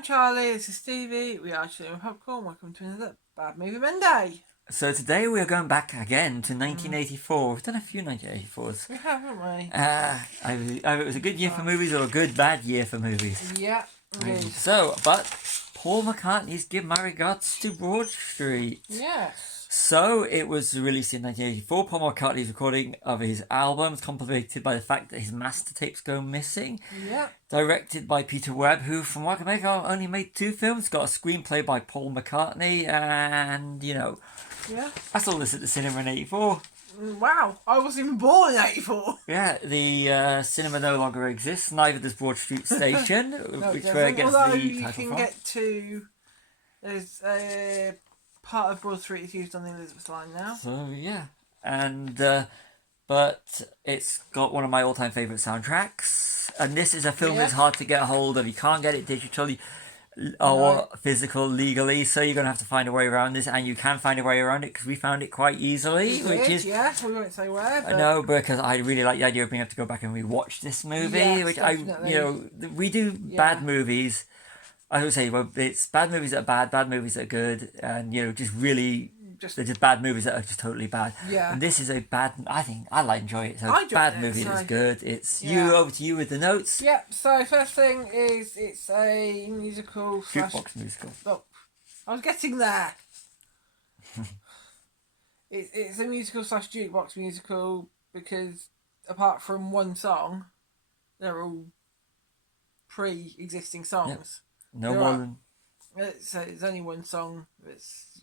I'm Charlie, this is Stevie, we are Chilling with Popcorn, welcome to another Bad Movie Monday. So today we are going back again to 1984. We've done a few 1984s. We have, haven't we? Either it was a good year for movies or a good bad year for movies. Yeah, indeed. But Paul McCartney's Give My Regards to Broad Street. Yes. So it was released in 1984. Paul McCartney's recording of his album is complicated by the fact that his master tapes go missing. Yeah. Directed by Peter Webb, who, from what I can make out, only made 2 films. Got a screenplay by Paul McCartney, and Yeah. I saw this at the cinema in 84. Wow, I wasn't even born in 84. Yeah, the cinema no longer exists. Neither does Broad Street Station, No, which it gets although the you title can from. get to... There's a part of Broad Street is used on the Elizabeth line now. So yeah, and but it's got one of my all-time favourite soundtracks. And this is a film that's hard to get a hold of. You can't get it digitally or physical legally, so you're going to have to find a way around this, and you can find a way around it because we found it quite easily. We won't say where. But... No, because I really like the idea of being able to go back and rewatch this movie. Yes, which definitely. We do bad movies. I would say, well, it's bad movies that are bad movies that are good, and just really. They're just bad movies that are just totally bad. Yeah. And this is a bad... I think I enjoy it. So bad movie that's good. It's over to you with the notes. Yep, so first thing is it's a musical... Jukebox musical. Oh, I was getting there. It's a musical / jukebox musical because apart from one song, they're all pre-existing songs. Yep. No more than... So it's only one song that's...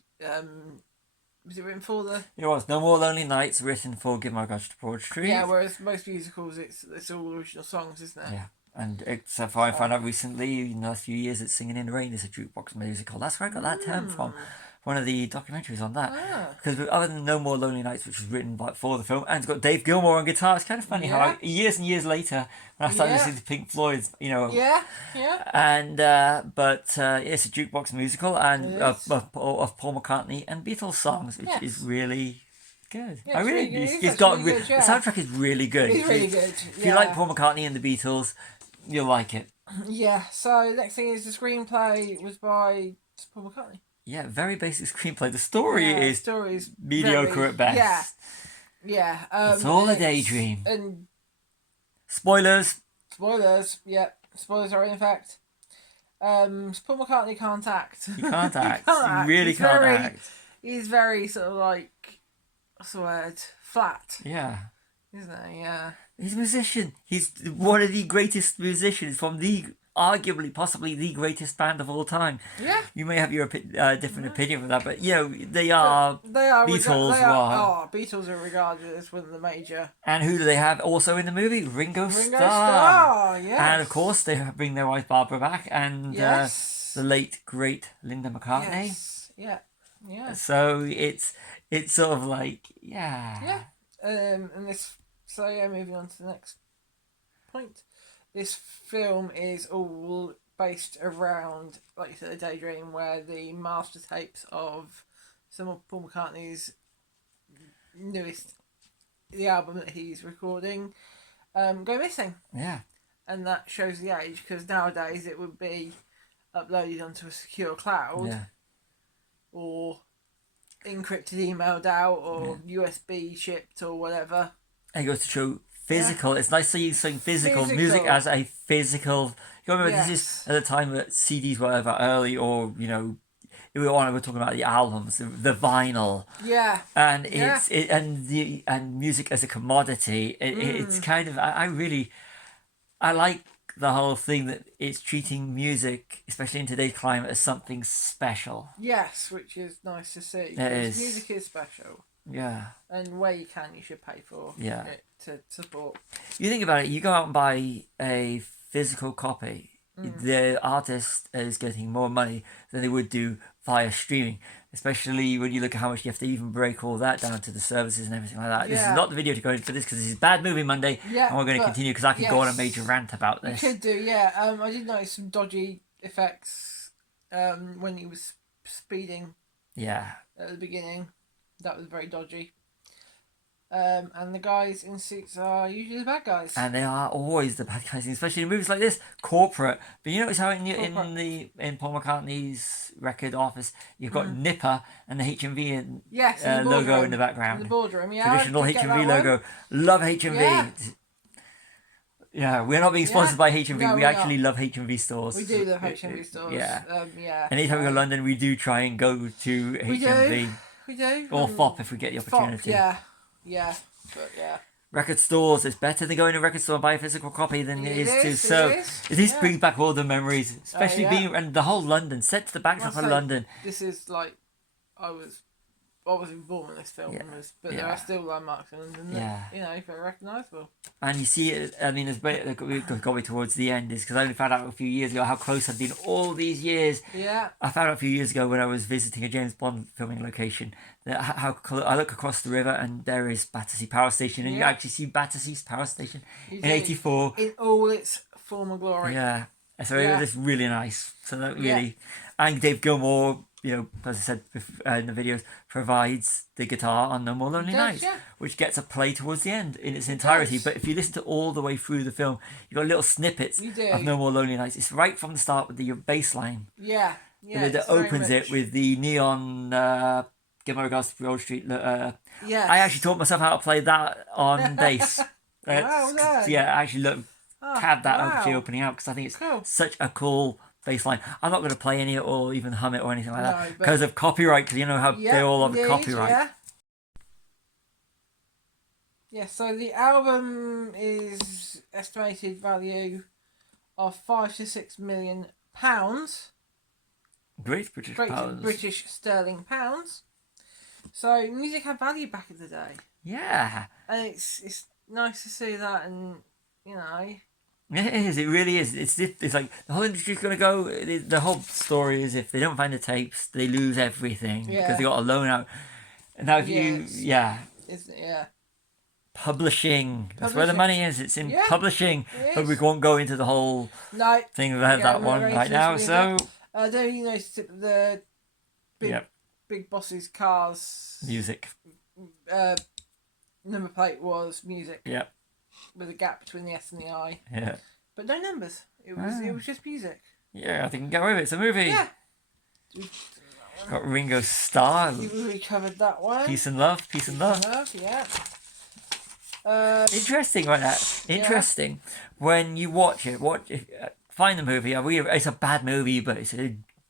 was it written for the... It was No More Lonely Nights, written for Give My Regards to Broad Street. Yeah, whereas most musicals, it's all original songs, isn't it? Yeah, and except for I found out recently, in the last few years, that Singing in the Rain is a jukebox musical. That's where I got that term from. One of the documentaries on that. Because other than No More Lonely Nights, which was written for the film, and it's got Dave Gilmour on guitar, it's kind of funny how years and years later, when I started listening to Pink Floyd's, Yeah. And it's a jukebox musical and of Paul McCartney and Beatles songs, which is really good. Yeah, the soundtrack is really good. It's really good. If you like Paul McCartney and the Beatles, you'll like it. Yeah. So next thing is the screenplay was by Paul McCartney. Yeah, very basic screenplay. The story is mediocre at best. Yeah. It's all a daydream. And spoilers. Yeah. Spoilers are in effect. Paul McCartney can't act. He can't act. He really can't act. He's very sort of like, what's the word? Flat. Yeah. Isn't he? Yeah. He's a musician. He's one of the greatest musicians from arguably, possibly the greatest band of all time. Yeah. You may have your different opinion of that, but they are. Beatles are regarded as one of the major. And who do they have also in the movie? Ringo Starr. Starr, yes. And of course they bring their wife Barbara back, and the late great Linda McCartney. Yes. Yeah. So it's sort of like moving on to the next point. This film is all based around, like you said, a daydream where the master tapes of some of Paul McCartney's the album that he's recording, go missing. Yeah. And that shows the age, because nowadays it would be uploaded onto a secure cloud or encrypted, emailed out, or USB shipped or whatever. And it goes to show physical. It's nice to use saying physical music as a physical. You remember this is at the time that CDs were ever early, or we're talking about the albums, the vinyl. Yeah. And and music as a commodity. It's kind of I like the whole thing that it's treating music, especially in today's climate, as something special. Yes, which is nice to see. It is. Music is special. Yeah. And where you can, you should pay for it to support. You think about it, you go out and buy a physical copy, the artist is getting more money than they would do via streaming, especially when you look at how much you have to even break all that down to the services and everything like that. This is not the video to go into for this, because this is Bad Movie Monday, and we're going to continue, because I could go on a major rant about this. You could do, yeah. I did notice some dodgy effects when he was speeding. Yeah. At the beginning. That was very dodgy. And the guys in suits are usually the bad guys. And they are always the bad guys, especially in movies like this, corporate. But you notice how in Paul McCartney's record office, you've got Nipper and the HMV and yes, logo in the background. In the boardroom, yeah. Traditional HMV logo. Love HMV. Yeah, we're not being sponsored by HMV. No, we actually love HMV stores. We do love HMV stores. Yeah. Anytime we go to London, we do try and go to HMV. We do. Or FOP if we get the opportunity. FOP, yeah. But yeah. Record stores, it's better to go in a record store and buy a physical copy than it is to. So this brings back all the memories, especially being and the whole London set to the backdrop of London. This is like I was born when this film was, but there are still landmarks in London that, very recognisable. And you see it, I mean, we got me towards the end, is because I only found out a few years ago how close I'd been all these years. Yeah. I found out a few years ago when I was visiting a James Bond filming location that I look across the river and there is Battersea Power Station, and you actually see Battersea's Power Station in '84. In all its former glory. Yeah. So it was really nice. So that really, and Dave Gilmour, as I said in the videos, provides the guitar on No More Lonely Nights, which gets a play towards the end in its entirety. But if you listen to all the way through the film, you've got little snippets of No More Lonely Nights. It's right from the start with the bass line. Yeah. That opens it with the neon, give my regards to Broad Street. I actually taught myself how to play that on bass. Wow, I actually had that actually opening out because I think it's such a cool bass line. I'm not going to play any or even hum it or anything like that because of copyright, because you know how they all have copyright. Yeah, so the album is estimated value of £5 to £6 million. Great British sterling pounds. So music had value back in the day. Yeah. And it's nice to see that, and It is. It really is. It's like the whole industry's going to go. The whole story is if they don't find the tapes, they lose everything because they got a loan out. And now publishing. That's where the money is. It's in publishing. But we won't go into the whole thing about that one right now. So I don't you notice the big boss's cars music. Number plate was music. Yep. With a gap between the S and the I. Yeah. But no numbers. It was just music. Yeah, I think we can get away with it. It's a movie. Yeah. Got Ringo Starr. We covered that one. Peace and Love. Yeah. Interesting, right? That interesting. When you watch it, find the movie. It's a bad movie, but it's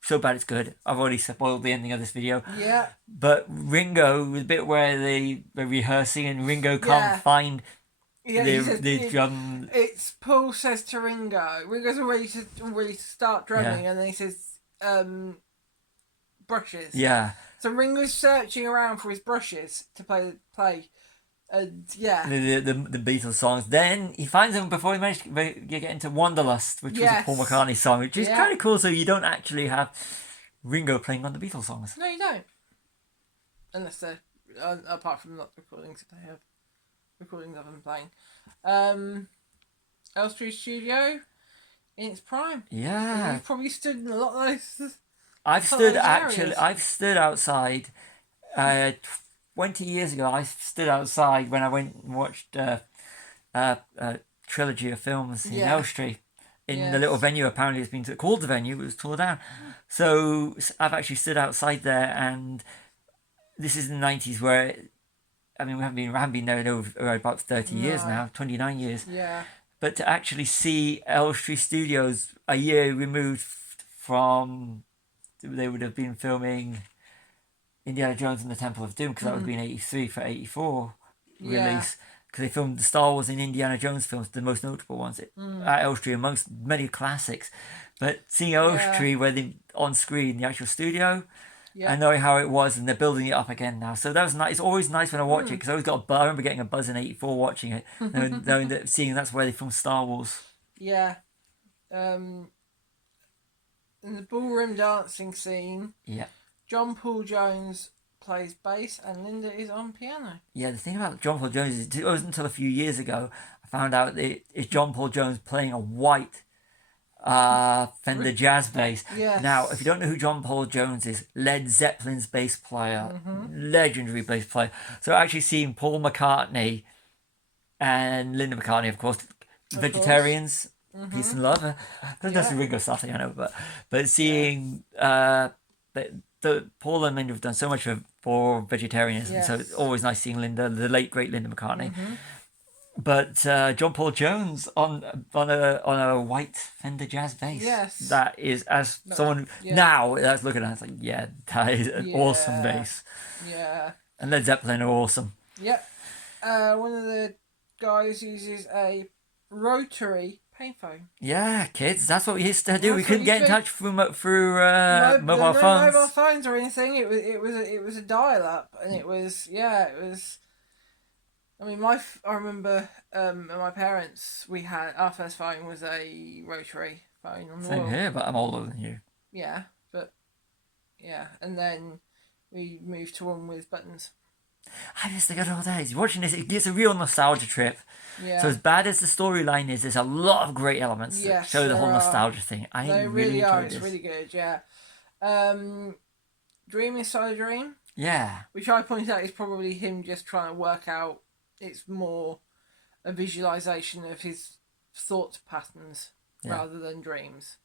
so bad it's good. I've already spoiled the ending of this video. Yeah. But Ringo, the bit where they're rehearsing and Ringo can't find the drum. It's Paul says to Ringo. Ringo's ready to start drumming, and then he says, brushes. Yeah. So Ringo's searching around for his brushes to play. The Beatles songs. Then he finds them before he managed to get into Wanderlust, which was a Paul McCartney song, which is kind of cool. So you don't actually have Ringo playing on the Beatles songs. No, you don't. Unless they're apart from not recordings, if they have recordings of them playing. Elstree Studio in its prime. Yeah. You've probably stood in a lot of those. I've stood outside. 20 years ago, I stood outside when I went and watched a trilogy of films in Elstree in the little venue. Apparently, it's been called the venue. It was torn down. So I've actually stood outside there, and this is in the 90s where, I mean, we haven't been there in over about 30 years now, 29 years. Yeah. But to actually see Elstree Studios a year removed from, they would have been filming Indiana Jones and the Temple of Doom, because that would have been 83 for 84 release, because they filmed the Star Wars and Indiana Jones films, the most notable ones at Elstree, amongst many classics. But seeing Elstree where they on screen, the actual studio, and knowing how it was, and they're building it up again now. So that was nice. It's always nice when I watch it, because I always got a buzz. I remember getting a buzz in '84 watching it, knowing that, seeing that's where they filmed Star Wars. Yeah. In the ballroom dancing scene. Yeah. John Paul Jones plays bass and Linda is on piano. Yeah, the thing about John Paul Jones is it wasn't until a few years ago I found out that it's John Paul Jones playing a white Fender jazz bass. Yes. Now, if you don't know who John Paul Jones is, Led Zeppelin's bass player, legendary bass player. So actually seeing Paul McCartney and Linda McCartney, of course, vegetarians, peace and love. That's a Ringo Starr thing, I know, but seeing the Paul and Linda have done so much for vegetarianism, so it's always nice seeing Linda, the late great Linda McCartney. But John Paul Jones on a white Fender jazz bass. Yes. That is, as someone now that's looking at it, it's like, yeah, that is an awesome bass. Yeah. And Led Zeppelin are awesome. Yep. One of the guys uses a rotary payphone. Yeah, kids, that's what we used to do. That's We couldn't get in touch through mobile phones. No mobile phones or anything. It was a dial up, and it was. I mean, I remember my parents. We had our first phone was a rotary phone. Same here, but I'm older than you. Yeah, and then we moved to one with buttons. I miss the good old days. Watching this, it's a real nostalgia trip. Yeah. So as bad as the storyline is, there's a lot of great elements that show the whole nostalgia thing. They really are. It's this. really good. Yeah. Dream Inside a Dream. Yeah. Which I pointed out is probably him just trying to work out. It's more a visualization of his thought patterns rather than dreams.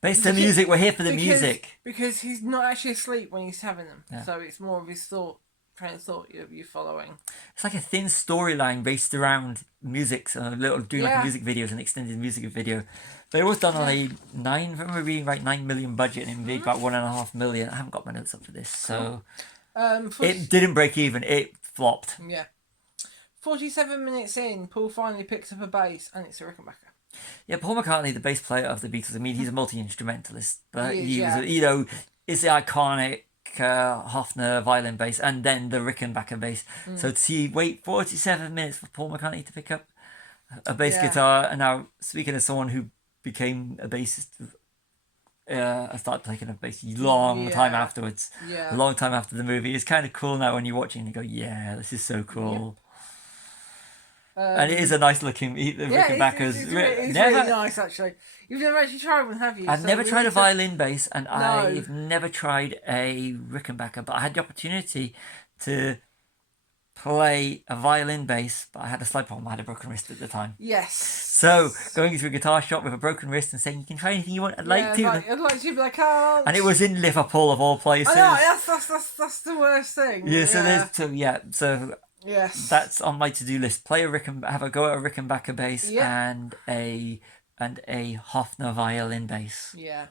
But it's the music. We're here for the music. Because he's not actually asleep when he's having them. Yeah. So it's more of his train of thought you're following. It's like a thin storyline based around music, so doing like a music video, an extended music video. But it was done on a I remember reading right, 9 million budget, and it made about 1.5 million. I haven't got my notes up for this, so it didn't break even. It flopped. Yeah. 47 minutes in, Paul finally picks up a bass, and it's a Rickenbacker. Yeah, Paul McCartney, the bass player of the Beatles. I mean, he's a multi-instrumentalist, but he is, it's the iconic Hofner violin bass, and then the Rickenbacker bass. So to wait 47 minutes for Paul McCartney to pick up a bass guitar, and now speaking as someone who became a bassist, I started playing a bass a long time afterwards. Yeah. A long time after the movie. It's kind of cool now when you're watching and you go, yeah, this is so cool. And it is a nice looking Rickenbackers. It's really nice, actually. You've never actually tried one, have you? I've never tried a violin bass, and I've never tried a Rickenbacker, but I had the opportunity to play a violin bass, but I had a slight problem. I had a broken wrist at the time. Yes. So going into a guitar shop with a broken wrist and saying, you can try anything you want, I'd like to. I'd like to, but I can't. And it was in Liverpool of all places. I know, that's the worst thing. So yes, that's on my to-do list. Have a go at a Rickenbacker bass and a Hofner violin bass. Yeah.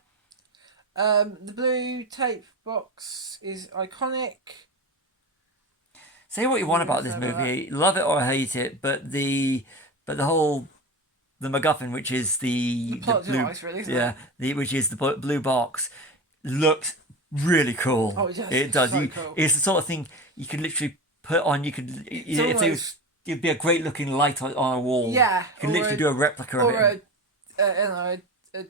The blue tape box is iconic. Say what you want about this movie, love it or hate it, but the MacGuffin, which is the plot blue, device, really, isn't it? which is the blue box, looks really cool. Oh, it does. It does. So cool. It's the sort of thing you could literally put on. It'd be a great looking light on a wall. Yeah. You could literally do a replica of it. Or a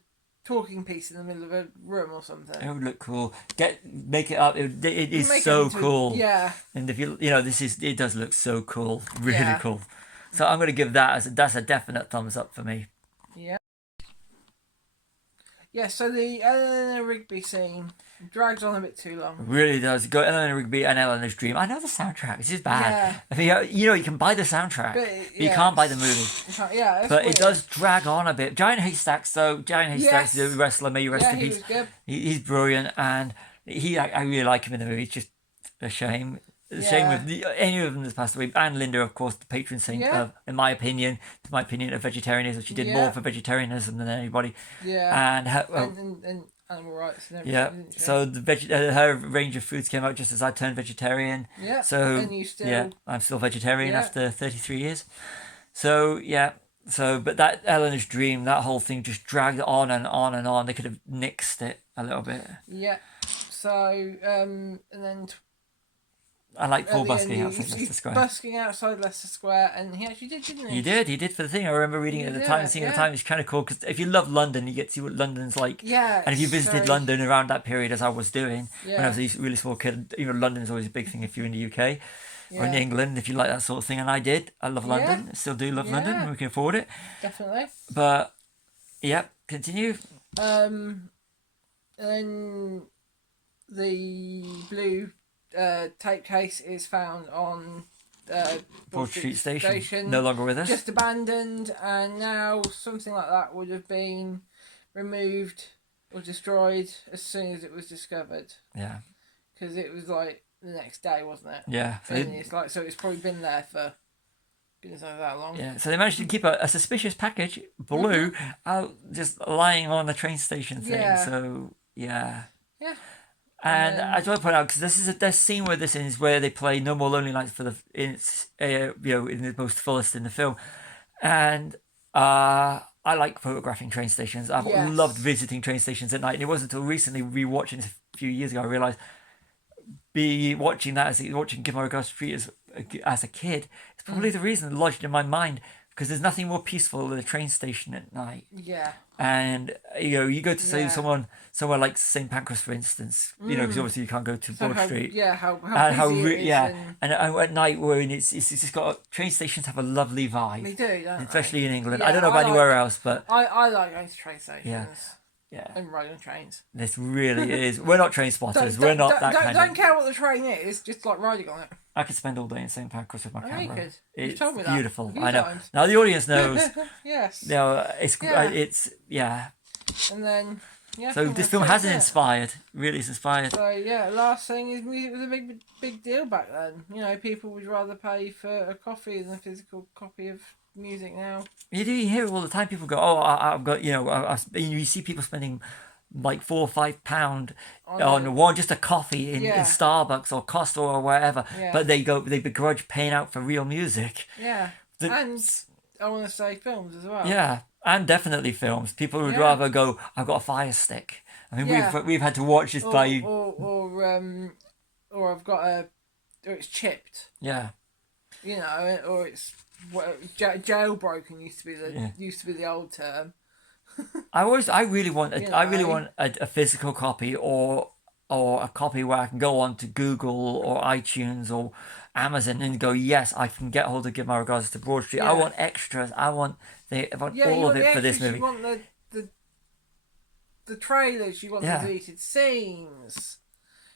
talking piece in the middle of a room or something. It would look cool. Make it up. It is so cool. Yeah. And if it does look so cool. Really cool. So I'm going to give that's a definite thumbs up for me. Yeah. Yeah, so the Eleanor Rigby scene drags on a bit too long. It really does. Go Eleanor Rigby and Eleanor's Dream. I know the soundtrack. It's just bad. Yeah. I mean, you can buy the soundtrack. But you can't buy the movie. Yeah, but weird. It does drag on a bit. Giant Haystacks, though. Giant Haystacks, the wrestler, may you rest in peace. He was good. He's brilliant, and I really like him in the movie. It's just a shame. Shame with any of them that's passed away. And Linda, of course, the patron saint of, in my opinion, of vegetarianism. She did more for vegetarianism than anybody. Yeah. And animal rights and everything. Yeah. So her range of foods came out just as I turned vegetarian. Yeah. So and you still... I'm still vegetarian after 33 years. So but that Eleanor's Dream, that whole thing just dragged on and on and on. They could have nixed it a little bit. Yeah. So and then. I like Paul busking outside Leicester Square. Busking outside Leicester Square, and he actually did, didn't he? He did for the thing. I remember reading it at the time and seeing it at the time. It's kind of cool because if you love London, you get to see what London's like. Yeah. And if you visited London around that period, as I was doing when I was a really small kid, London is always a big thing if you're in the UK or in England, if you like that sort of thing. And I did. I love London. I still do love London when we can afford it. Definitely. But Yep. Continue. And then the blue tape case is found on Broad Street Station. No longer with us. Just abandoned, and now something like that would have been removed or destroyed as soon as it was discovered. Yeah. Because it was like the next day, wasn't it? Yeah. So it's probably been there for goodness knows that long. Yeah. So they managed to keep a suspicious package, blue, out just lying on the train station thing. Yeah. So yeah. Yeah. And I just want to point out, because this is a scene where this is where they play "No More Lonely Nights" in the most fullest in the film, and I like photographing train stations. I've loved visiting train stations at night, and it wasn't until recently rewatching it a few years ago I realised watching Give My Regards to Treat as a kid, it's probably the reason it lodged in my mind, because there's nothing more peaceful than a train station at night. Yeah. And you go to say somewhere like St Pancras, for instance, because obviously you can't go to Broad Street. Yeah, how busy it is. And at night when it's just got train stations have a lovely vibe. They do, don't especially they? in England. I don't know about anywhere else, but I like going to train stations. Yeah. And riding on trains. This really is. We're not train spotters. We're not that kind of. Don't care what the train is. Just like riding on it. I could spend all day in St Pancras with my camera. You could. It's told me that beautiful. a few I know. times. Now the audience knows. Yes. No, it's And then So this film has inspired. Really, it's inspired. So last thing is music was a big deal back then. People would rather pay for a coffee than a physical copy of music now. You hear it all the time. People go, "Oh, I've got," you see people spending like £4 or £5 on just a coffee in Starbucks or Costa or wherever, but they begrudge paying out for real music. Yeah, and I want to say films as well. Yeah, and definitely films. People would rather go, "I've got a Fire Stick." I mean, we've had to watch this or I've got or it's chipped. Yeah. Or it's jailbroken used to be the old term. I really want a physical copy or a copy where I can go on to Google or iTunes or Amazon and go, yes, I can get hold of Give My Regards to Broad Street. I want extras. I want all of it for this movie. You want the trailers. You want the deleted scenes.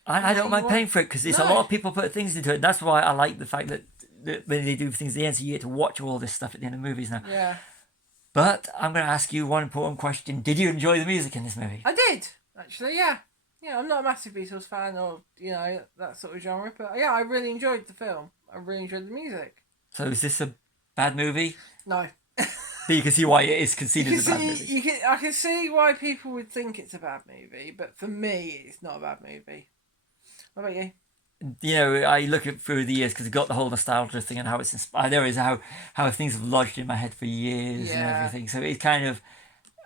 I don't mind paying for it, because it's a lot of people put things into it. And that's why I like the fact that when they do things at the end, so you get to watch all this stuff at the end of movies now. Yeah. But I'm going to ask you one important question. Did you enjoy the music in this movie? I did, actually, yeah. Yeah, I'm not a massive Beatles fan or, that sort of genre, but yeah, I really enjoyed the film. I really enjoyed the music. So is this a bad movie? No. But you can see why it is considered a bad movie. I can see why people would think it's a bad movie, but for me, it's not a bad movie. What about you? I look at through the years, because I've got the whole nostalgia thing and how it's inspired. There is how things have lodged in my head for years and everything. So it's kind of,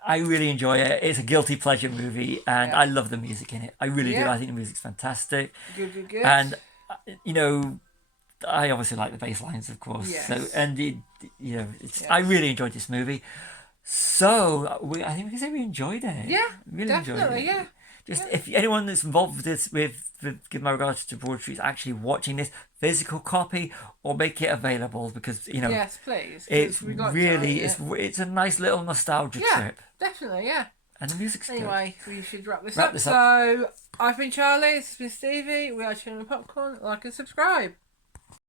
I really enjoy it. It's a guilty pleasure movie, and I love the music in it. I really do. I think the music's fantastic. Good. And I obviously like the bass lines, of course. Yes. So I really enjoyed this movie. So I think we can say we enjoyed it. Yeah, really definitely. Enjoyed it. Yeah. If anyone that's involved with this, with Give My Regards to Broad Street, is actually watching this, physical copy or make it available, because yes, please. It's really it's a nice little nostalgia trip. Definitely, yeah. And the music's good. Anyway, we should wrap this up. So I've been Charlie. This has been Stevie. We are Chilling with Popcorn. Like and subscribe.